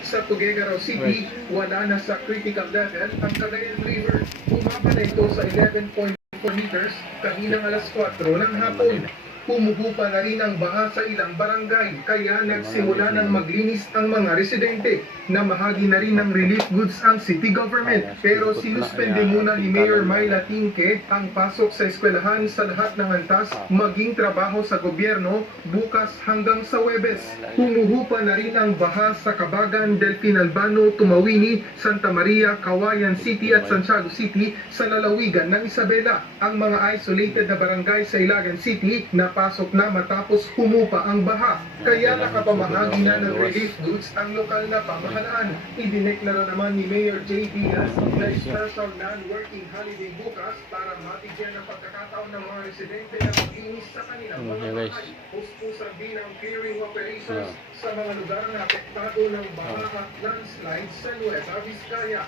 Sa Tuguegarao City, wala na sa critical level ang Cagayan River. Bumaba na ito sa 11.4 meters kaninang alas 4 ng hapon. Humuhupa na rin ang baha sa ilang barangay, kaya nagsimula ng maglinis ang mga residente. Namahagi na rin ng relief goods ang city government. Pero sinuspende muna ni Mayor Myla Tingke ang pasok sa eskwelahan sa lahat ng antas, maging trabaho sa gobyerno, bukas hanggang sa Huwebes. Humuhupa na rin ang baha sa Cabagan, Delfin Albano, Tumawini, Santa Maria, Kawayan City at Santiago City sa lalawigan ng Isabela. Ang mga isolated na barangay sa Ilagan City napasok na matapos humupa ang baha. Kaya nakapamahagi na ng relief goods ang lokal na pamahalaan. Idineklara naman ni Mayor J. Diaz na special non-working holiday bukas para mabigyan ng pagkakataon ng mga residente na maglinis sa kanilang mga bahay. Puspusan din ang clearing operations sa mga lugar na apektado ng baha at landslide sa Nueva Vizcaya.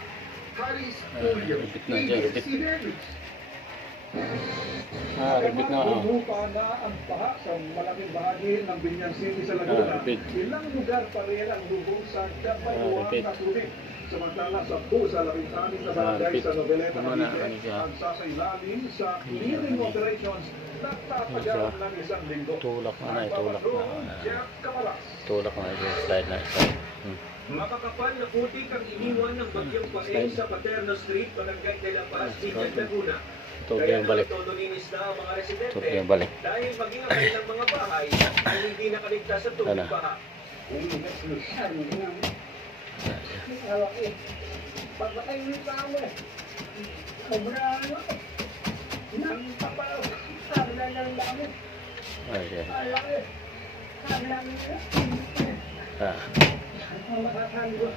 Haris Julio, ABS-CBN. Repeat na. Humupa na ang baha sa malaking bahagi ng Binyan City sa Laguna. Ilang lugar pa rin ang lubog sa kapayuang na tubig. Samantala sa sa 16 na barangay sa Noveleta, Cavite, ang sasailalim sa clearing operations nagtatagal ng isang linggo. Tulak na. Tulak na. Slide na. Makakapal na putik ang iniwan ng bagyong Paeng sa Paterno Street, Barangay de la Paz, City, Laguna. Kaya naman todo linis na ang mga residente dahil maging ang kanilang mga bahay ay hindi nakaligtas sa tubig baha. Pagpatay mo yung tao eh. Sobrang nang tapaw. Sabla ng dami. Alaki. Sabla ng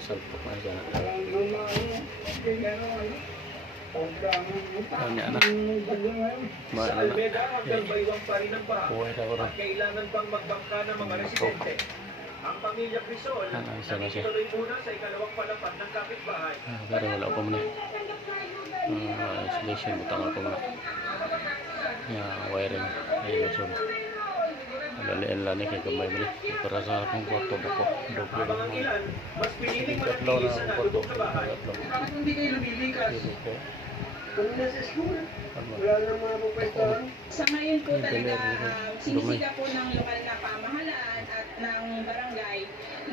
Salpok na siya. Sa Almeda hanggang Baywang pa rin ang baha at kailangan pang magbangka ng mga residente. Ang pamilya Crisol nakituloy muna sa ikalawang palapad ng kapitbahay. Pero wala pa muna. Isolation, butang ako muna. Wiring. Ayun, so. Alalian kay gamay mo para sa akong kwarto dako. Habang ang ilan, mas piniling manatili sa nalubog na bahay. Bakit hindi kayo lumilikas? Kung nasa school, wala nang mga pupwestuhan. Sa ngayon po talaga, sinisika po ng lokal na pamahalaan at ng barangay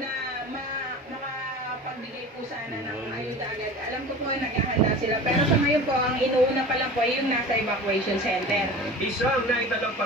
na makapagbigay po sana ng ayuda agad. Alam ko po ay naghahanda sila. Pero sa ngayon po, ang inuuna pa lang po ay yung nasa evacuation center. Isang naitalang